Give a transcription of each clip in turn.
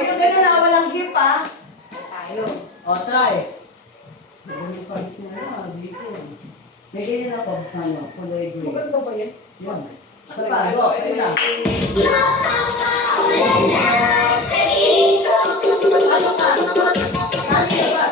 yung ganyan na walang hip, ha? Tayo. O, try. Ganyan pa rin siya, dito. May ganyan ako, ano, kulay green. Maganda ba yan? Yan. Sa bago, ayun lang. Ano ka? Ano ba?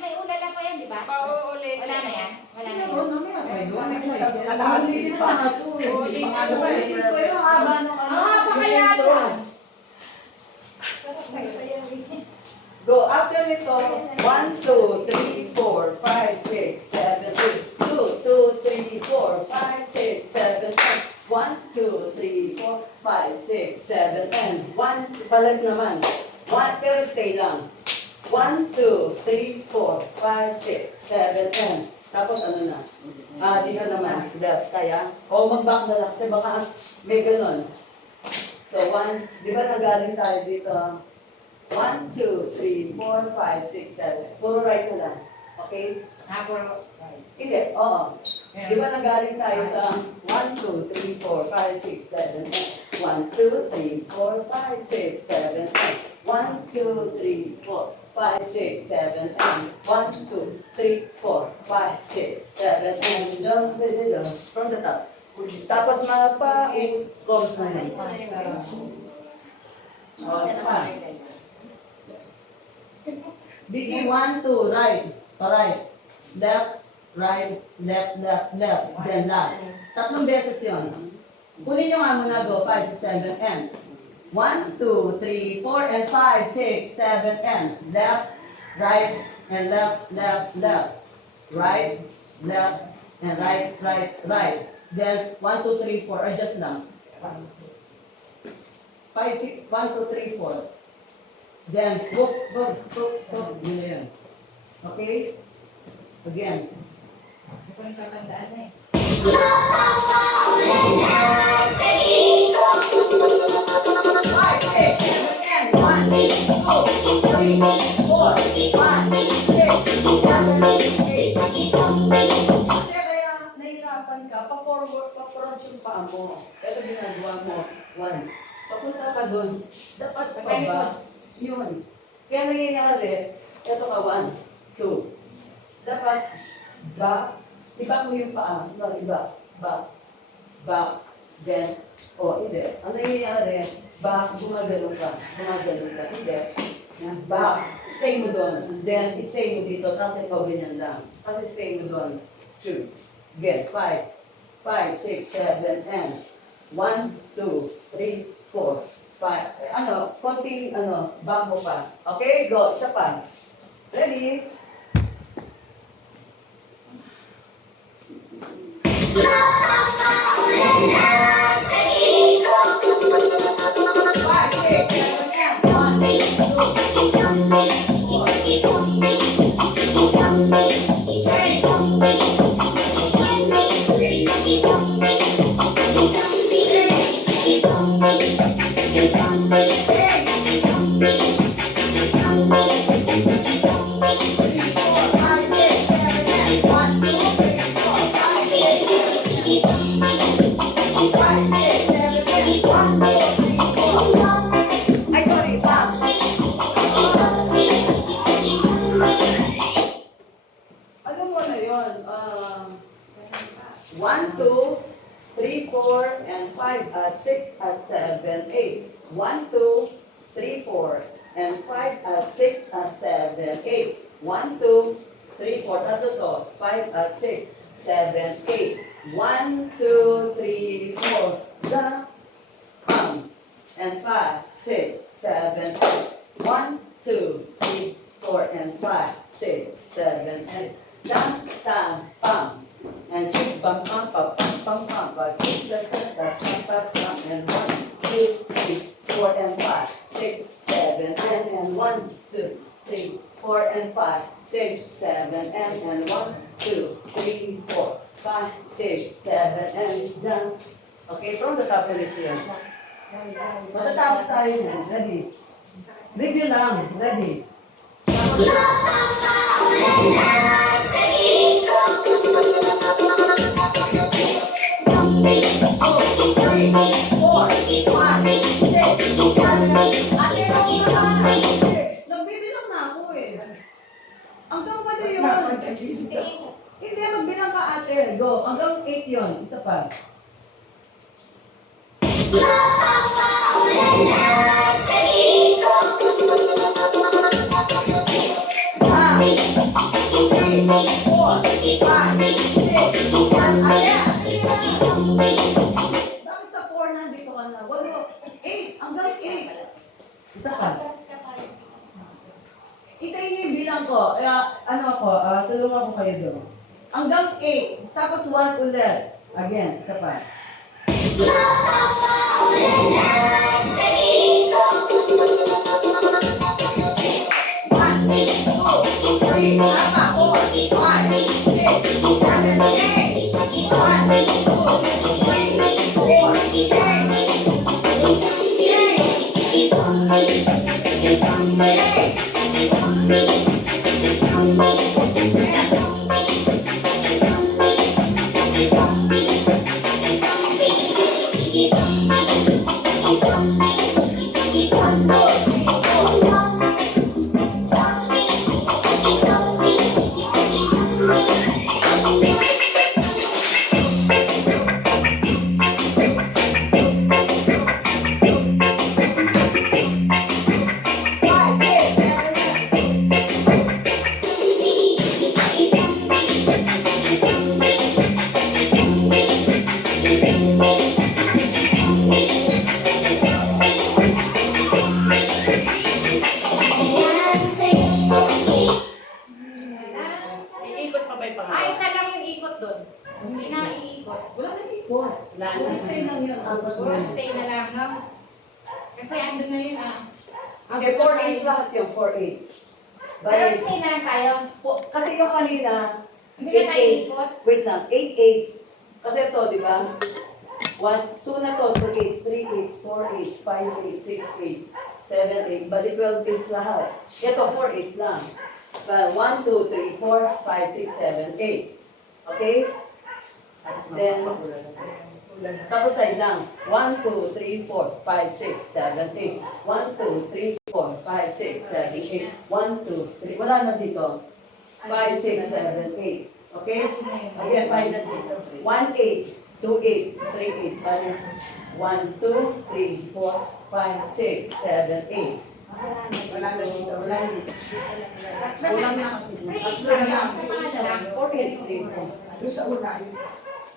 May ulala pa yan, di ba? Pauulit. Wala na yan? Wala na Ayun, yan? mamaya pa yun. Alahan Ulitin pa nga ito eh. Ulitin Ano pa. ba? Ulitin ko yung haba nung ano. Ah, baka yung yan. intro. Nagsayaw. Go. After nito, 1, 2, 3, 4, 5, 6, 7, 8. 2, 2, 3, 4, 5, 6, 7, 8. 1, 2, 3, 4, 5, 6, 7, and 1, palag naman. 1, pero stay lang. 1, 2, 3, 4, 5, 6, 7, and. Tapos ano na? Dito naman. Left. Kaya? O mag-back na lang. Kasi baka may ganun. So, 1, di ba nagaling tayo dito? 1, 2, 3, 4, 5, 6, 7. Puro right na lang. Okay? Puro. Hindi, oo. Di ba nagaling tayo sa 1, 2, 3, 4, 5, 6, 7, 8. 1, 2, 3, 4, 5, 6, 7, 8. 1, 2, 3, 4, 5, 6, 7, 8. 1, 2, 3, 4, 5, 6, 7, 8. Down, from the top. Tapos mapa-combs naman. O, isa pa. Bigay 1, 2, right, right, left, right, left, left, left, then last. Tatlong beses yun. Kunin nyo nga muna, go, 5, 6, 7, and. 1, 2, 3, 4, and 5, 6, 7, and. Left, right, and left, left, left. Right, left, and right, right, right. Then, 1, 2, 3, 4, adjust lang. 5, 6, 1, 2, 3, 4. Then, hook, hook, hook, hook. Yun na yun. Okay? Again. Hindi ko rin tatandaan na eh. Five, six, seven, 1, 2, 3, 4, 5, 6, 7, 8. Kasi kaya nahirapan ka, pa-forward, pa-front yung paa mo. Ito ginagawa mo. 1. Papunta ka doon. Dapat pa ba? Yun. Kaya nangyayari, ito ka 1, 2. Dapat back. Iba mo yung paa. No, iba. Back. Back. Then, hindi. Ang nangyayari, back, gumagano ka. Gumagano ka. Hindi. Back. Stay mo doon. Then, stay mo dito. Tapos ikaw ganyan lang. Kasi stay mo doon. 2. Get. 5. 5, 6, 7, and 1, 2, 3, 4, 5. Konting, back mo pa. Okay, go. Isa pa. Ready? Ay, sorry, back. 1, 2, 3, 4, and 5, 6, 7, 8. 1, 2, 3, 4, and 5, 6, 7, 8. 1, 2, 3, 4. Tatlo to. 5, 6, 7, 8. 1, 2, 3, 4. The pump. And 5, 6, 7, 8. 1, 2, 3, 4, and 5, 6, 7, 8. Tam, tam, pam. And kick, bum, pum, pum, pum, pum, pum. Kick, da, da, da, pum, pum, pum. And 1, 2, 3, 4, and 5, 6, 7, and 1, 2, 3, 4, and 5, 6, 7, and 1, 2, 3, 4, 5, 6, 7, and down. Okay, from the top ulit yun. Matatapos tayo yan. Ready? Review lang. Ready? Nagbibilang na ako eh. Hanggang ano yun? Hindi, magbilang ka ate. Go. Hanggang 8 yun. Isa pa. Bakit sa 4 nandito ka na? Walo. 8. Hanggang 8. Isa pa. Itayin niyo yung bilang ko. Tulungan ko kayo doon. Hanggang 8. Tapos 1 ulit. Again, isa pa. Iikot pa ba yung pangalawa? Ay, isa lang yung ikot doon. Hindi na iikot. Wala nang ikot. Puro stay lang yun. Puro stay na lang, no? Kasi andun na yun, ah. Okay, 4 8 lahat yun, 4 8. Pero stay na lang tayo. Kasi yung kanina, Hindi na 8 tayo 8. ikot. Wait lang, 8 8. Kasi ito, di ba? 1, 2 na to, 2 8, 3 8, 4 8, 5 8, 6 8, 7 8. Bali 12 8 lahat. Ito, 4 8 lang. 1, 2, 3, 4, 5, 6, 7, 8. Okay? Then, tapos side lang. 1, 2, 3, 4, 5, 6, 7, 8. 1, 2, 3, 4, 5, 6, 7, 8. 1, 2, 3. Wala na dito. 5, 6, 7, 8. Okay? Again, 5 na dito. 1, 8, 2, 8, 3, 8. Bali. 1, 2, 3, 4, 5, 6, 7, 8. Wala na dito. Wala na dito. Kulang na kasi. Tatlo na lang. Sa mga na lang. 4, 8, 3, 4. Yung sa una.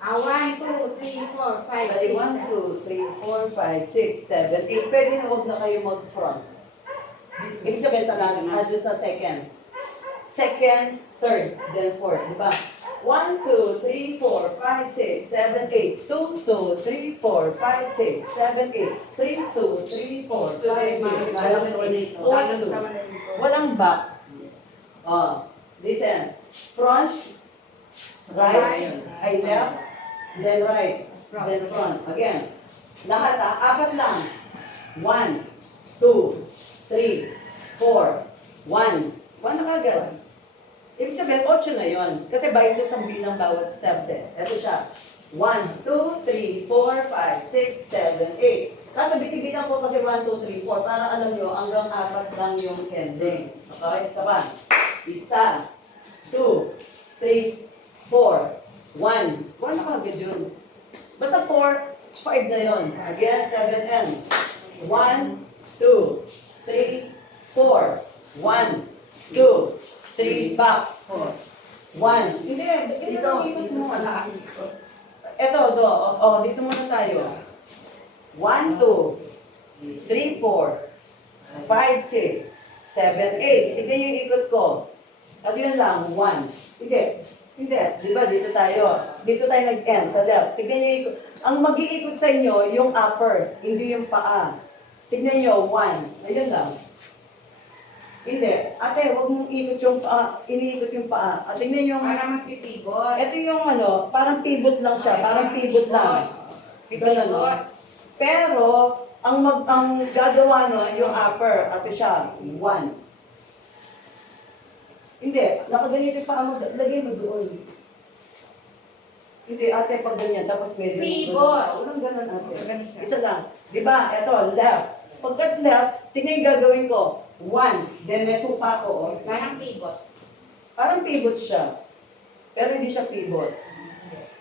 1, 2, 3, 4, 5, Bali, 1, 2, 3, 4, 5, 6, 7, 8. Pwede na huwag na kayo mag-front. Ibig sabihin sa last, doon sa second. Second, third, then fourth. Diba? 1, 2, 3, 4, 5, 6, 7, 8. 2, 2, 3, 4, 5, 6, 7, 8. 3, 2, 3, 4, 5, 6, 7, 8. 4, 2. Walang back. Oh, listen. Front, right, ay left, then right, then front. Again. Lahat apat lang. 1, 2, 3, 4, 1. 1 na kagad. Ibig sabihin, 8 na yon. Kasi bayad doon sa bilang bawat steps eh. Ito siya. 1, 2, 3, 4, 5, 6, 7, 8. Kaso bitibilang ko kasi 1, 2, 3, 4 para alam nyo, hanggang 4 lang yung ending. Okay? Isa 1, 2, 3, 4, 1. 1 na kagad yun. Basta 4, 5 na yon. Again, 7, 1, 2, 3, 4, 1, 2, 3, back, 4. 1. Hindi, ito, ikot mo. Eto, dito muna tayo. 1, 2, 3, 4, 5, 6, 7, 8. Tignan yung ikot ko. At yun lang, 1. Hindi. Di ba, dito tayo. Dito tayo nag-end sa left. Tignan yung ikot. Ang mag-iikot sa inyo, yung upper, hindi yung paa. Tignan nyo, 1. Ayun lang. Hindi. Ate, huwag mong ikot yung paa. Iniikot yung paa. At tignan yung... Para magpipibot. Ito yung ano, parang pivot lang siya. Parang pivot lang. Ganun, no? Pero, ang gagawa no, yung upper, ito siya, 1. Hindi, nakaganito yung paa mo, lagay mo doon. Hindi, ate, pag ganyan, tapos medyo... Pivot. Walang ganun, ate. Ganun siya. Isa lang. Di ba? Ito, left. Pagkat left, tingnan yung gagawin ko. 1. Then may 2 pa ako. Oh. Parang pivot. Parang pivot siya. Pero hindi siya pivot.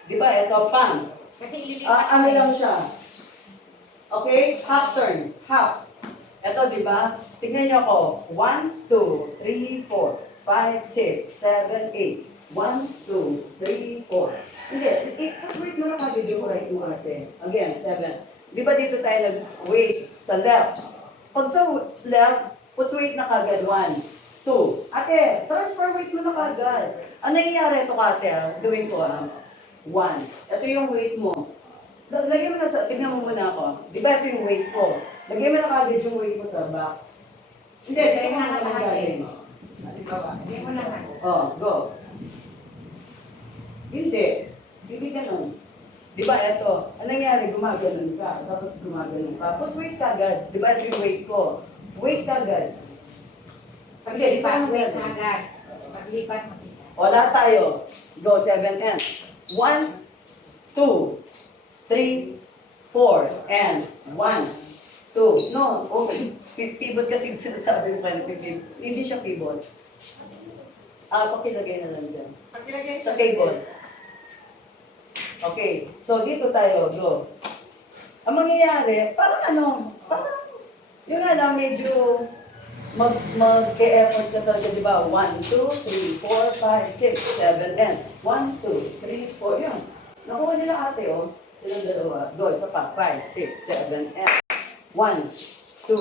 Di ba? Ito, pang. Kasi ililipat. Ano lang siya. Okay? Half turn. Half. Ito, di ba? Tingnan niyo ako. 1, 2, 3, 4, 5, 6, 7, 8. 1, 2, 3, 4. Hindi. Wait mo lang kagad yung right mo ate. Again, 7. Di ba dito tayo nag-wait sa left? Pag sa left, put weight na kagad. 1, 2. Ate, transfer weight mo na kagad. Ano nangyayari ito ate? Gawin ko 1. Ito yung weight mo. Lagyan mo na sa, tignan mo muna ako. Di ba ito yung weight ko? Lagyan mo na kagad yung weight mo sa back. Hindi, Kaya tignan mo na nakakahit. galing. Hindi mo naman. Oh, go. Hindi. Hindi ganun. Di ba ito? Anong nangyari? Gumaganon ka. Tapos gumaganon ka. Put weight kagad. Di ba ito yung weight ko? Weight kagad. Hindi, di ba Paglipat, ano wait agad. Paglipat, makita. Wala tayo. Go, 7 and 1, 2, 3, 4, and 1, 2. No, okay. Pivot kasi sinasabi mo kayo, pivot. Hindi siya pivot. Pakilagay na lang dyan. Sa cable. Okay, so dito tayo, go. Ang mangyayari, parang yung nga lang, medyo mag-e-effort ka talaga, di ba? 1, 2, 3, 4, 5, 6, 7, and 1, 2, 3, 4, yun. Nakuha nila ate, oh. Silang dalawa. Go, isa pa. 5, 6, 7, and 1, 2,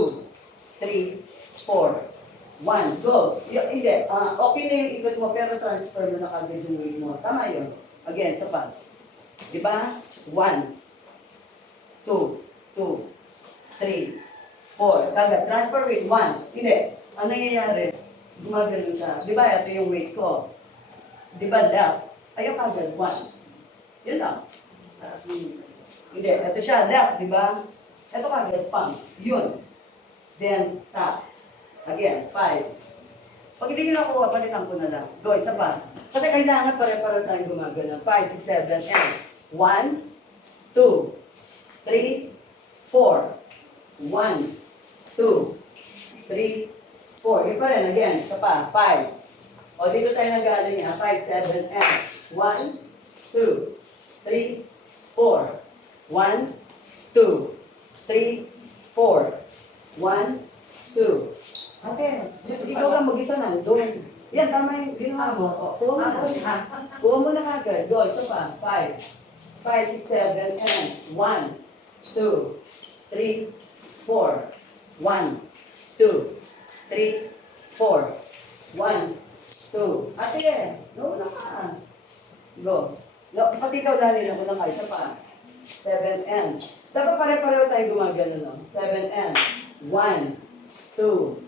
3, 4, 1, go. Hindi, okay na yung ikot mo, pero transfer mo na kagad yung weight mo. Tama yun. Again, isa pa. Di ba? 1, 2, 2, 3, 4. Kagad. Transfer weight. 1. Hindi. Ang nangyayari, gumagano siya. Di ba? Ito yung weight ko. Di ba? Left. Ayaw kagad. 1. Yun lang. Hindi. Ito siya. Left. Di ba? Ito kagad. Pang. Yun. Then, top. Again. 5. Pag hindi nyo nakuha, palitan ko na lang. Go. Isa pa. Kasi kailangan pare-pare tayong gumagano. 5, 6, 7, and 1, 2, 3, 4. 1, 2, 3, 4. Yun pa rin, again, isa pa, 5. O, dito tayo nag-ano niya, 5, 7, and 1, 2, 3, 4. 1, 2, 3, 4. 1, 2. Ate, ikaw lang mag-isa nandun. Yan, tama yung ginawa mo. O, kuha mo na. Kuha mo na kagad. Go, isa pa, 5. 5, 6, 7, and 1, 2, 3, 4. 1, 2, 3, 4. 1, 2. Ate, nauna ka. Go. No, pati ikaw dali na una ka. Isa pa. 7 and. Dapat pare-pareho tayo gumagano, no? 7 and. 1, 2,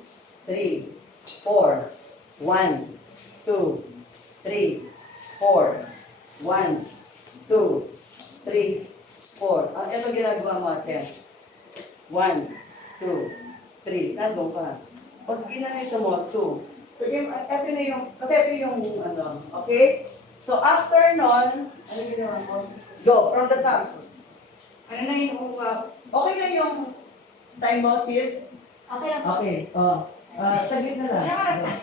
3, 4. 1, 2, 3, 4. 1, 2, 3, 4. Ito ginagawa mo, ate. 1, 2, 3. Nandun ka. Pag ginanito mo, 2. Ito na yung, kasi ito yung, ano, okay? So, after nun, ano ginawa mo? Go, from the top. Ano na yung uwa? Okay na yung time mo, sis? Okay lang. Okay, saglit na lang. Ano oras na?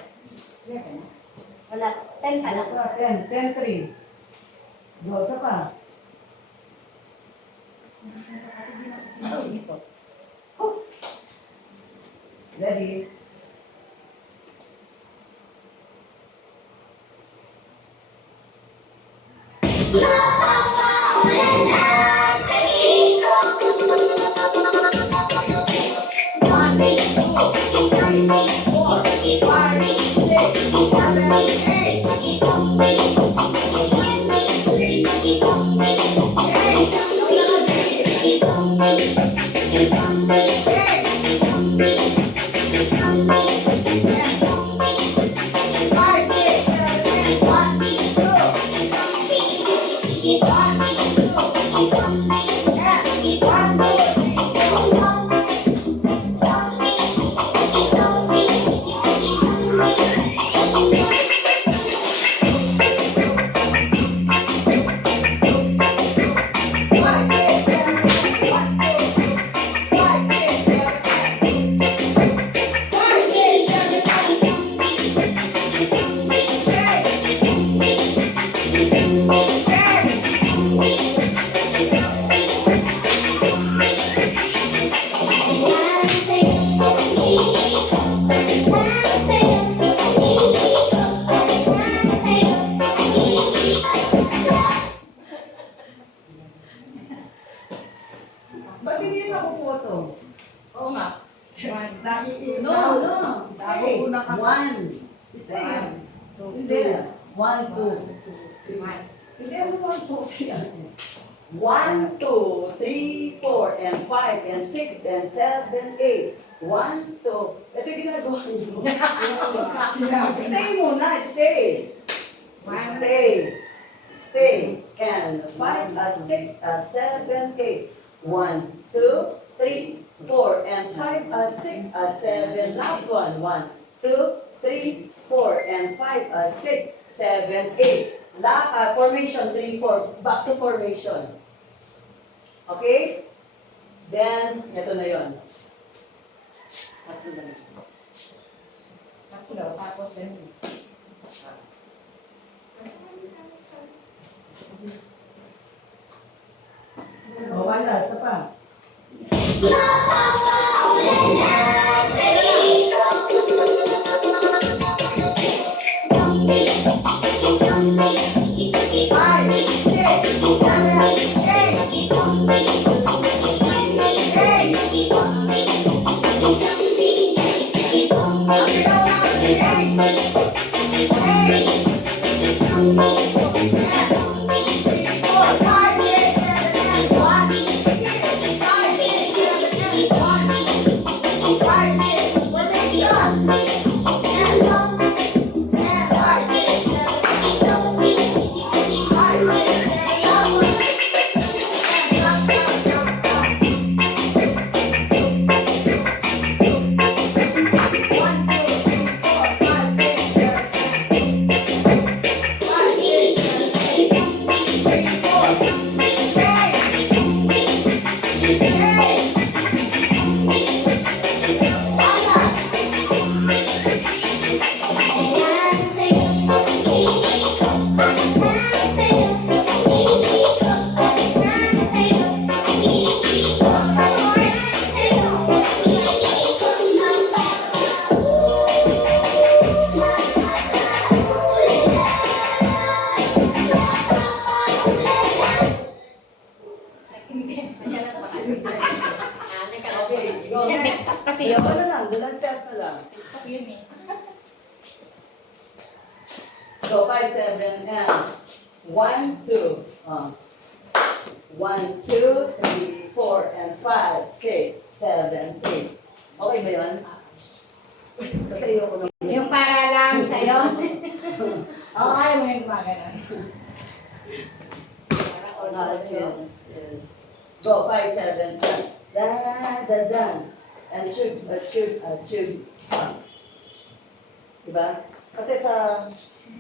Wala. 10 pa lang. 10, 10, 3. Go, isa pa. Ready? Love, Ba't hindi yun nakupoto? Oo nga. One. No, no. Stay. One. Stay. Hindi. One, two. One. Hindi, ano one, two, three? 1, 2, 3, 4, and 5, and 6, and 7, 8. 1, 2. Ito yung ginagawa niyo. Stay muna, stay. Stay. Stay. And 5, 6, 7, 8. 1, 2, 3, 4, and 5, 6, 7. Last one. 1, 2, 3, 4, and 5, 6, 7, 8. Formation, 3, 4. Back to formation. Okay? Then, ito na yun. Tatlo na yun. Tatlo. Tapos ganun. O, wala. Isa pa. Okay, go. Kasi yun. Ano lang, dalang steps na lang. Ako yun eh. So, 5, 7, and 1, 2. 1, 2, 3, 4, and 5, 6, 7, 8. Okay ba yun? Kasi ayoko na. Yung para lang sa'yo. Oo, ayaw mo yung gumagano. Go, 5, 7, 10. Da, da, da. And tube, tube, tube. Diba? Kasi sa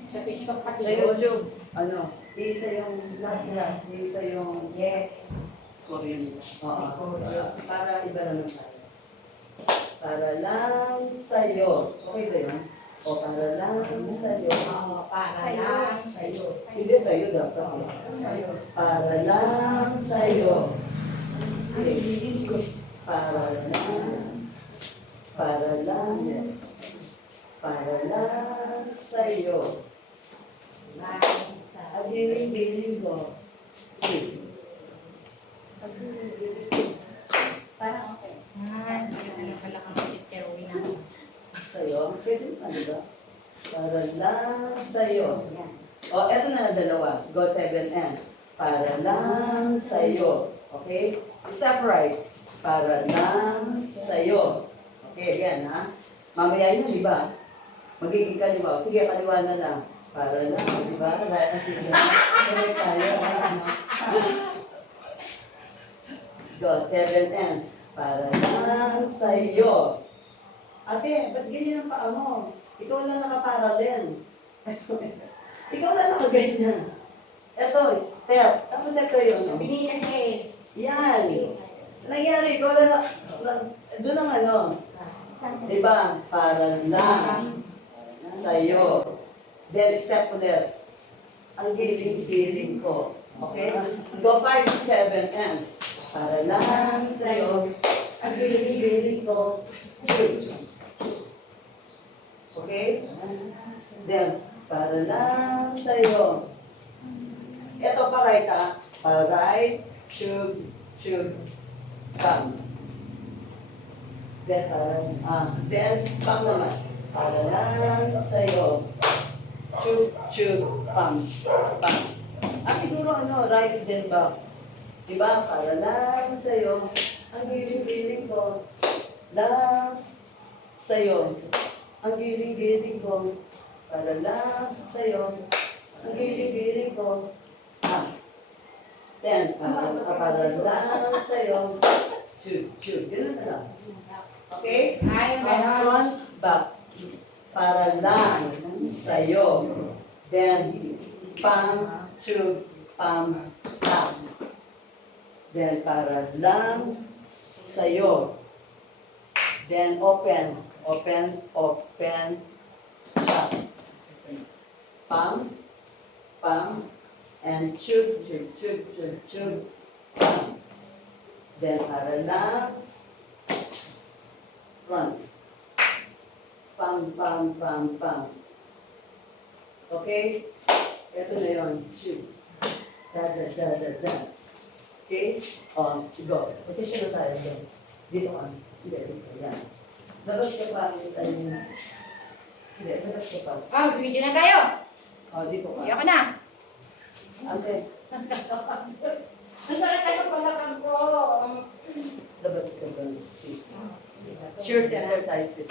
TikTok kasi sa yun. YouTube, isa yung lahat, isa yung Yes. Korean. Oo. Para iba naman tayo. Para lang sa'yo. Okay ba yun? O para lang sa'yo. Oo, para lang sa'yo. Hindi sa'yo dapat. Para lang sa'yo. Okay. Para lang. Para lang. Para lang sa'yo. Lang sa'yo. Ang hiling-hiling ko. Parang okay. Ano pala kang teacher, uwi na. Sa'yo. Pwede pa, di ba? Para lang sa'yo. Yan. O, eto na dalawa. Go 7 and. para lang sa'yo. Okay? Step right. Para lang sa'yo. Okay, again, ha? Mamaya yun, di ba? Magiging kaliwa. Sige, kaliwa na lang. Para lang, di ba? Sabay tayo, ha? Go, 7 and. Para lang sa'yo. Ate, ba't ganyan ang paa mo? Ikaw lang nakaparallel. Ikaw lang nakaganyan. Ito, step. Tapos ito yung, Binigyan siya eh. yan. Nangyari, ikaw lang, doon ang ano, diba? Para lang sa'yo. Then, step ulit. Ang giling-giling ko. Okay? Go 5, 7, and. Para lang sa'yo. Ang giling-giling ko. Okay? Then, para lang sa'yo. Ito pa right, ha? Pa right, chug, chug, bang. Then, then, bang naman. Para lang sa'yo. Chug, chug, bang, bang. Siguro right then back. Diba? Para lang sa'yo. Ang giling-giling ko. Lang sa'yo. Ang giling-giling ko. Para lang sa'yo. Ang giling-giling ko. Then, para lang sa'yo. Chug, chug. Ganun na lang. Okay? Ay, meron. Front, back. Para lang sa'yo. Then, pam, chug, pam, pam. Then, para lang sa'yo. Then, open, open, open, chop. Pam, pam, and chug, chug, chug, chug, chug, pam. Then, para lang front. Pam, pam, pam, pam. Okay? Ito na yun. Chug. Da, da, da, da, da. Okay? Go. Position na tayo doon. Dito ka. Hindi, dito. Yan. Labas ka pa sa inyo. Hindi, labas ka pa. Video na tayo. Dito ka. Ayoko na. Ate, Ang sakit ako palakang ko. labas ka doon, sis. Share center tayo, sis.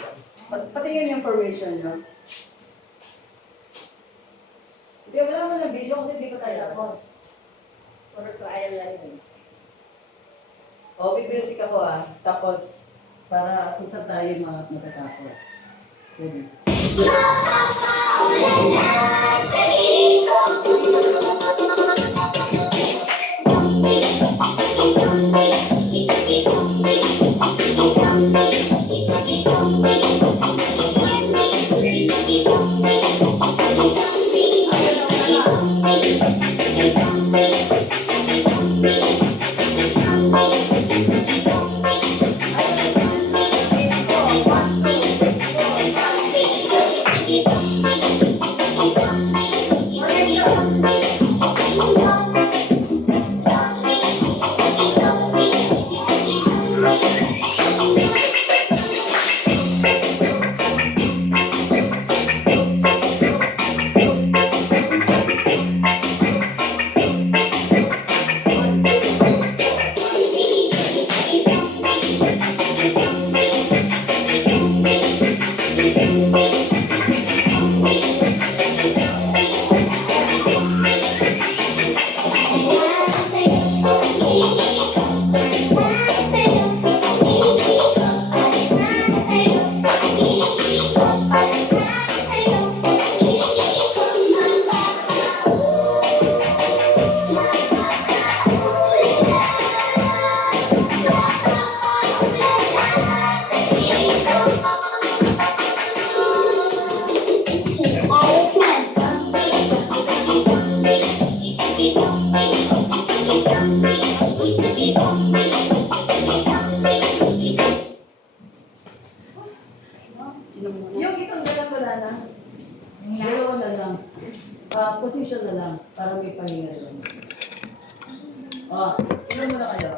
Patingin yung information nyo. Hindi, wala mo na video kasi di pa tayo tapos. Puro trial lang yun. Bibisic ako tapos para kung saan tayo matatapos. Ready? Yung isang ganang wala na. Yung Dalawa last. na lang. Position na lang para may pahinga doon. Ilan mo na kayo?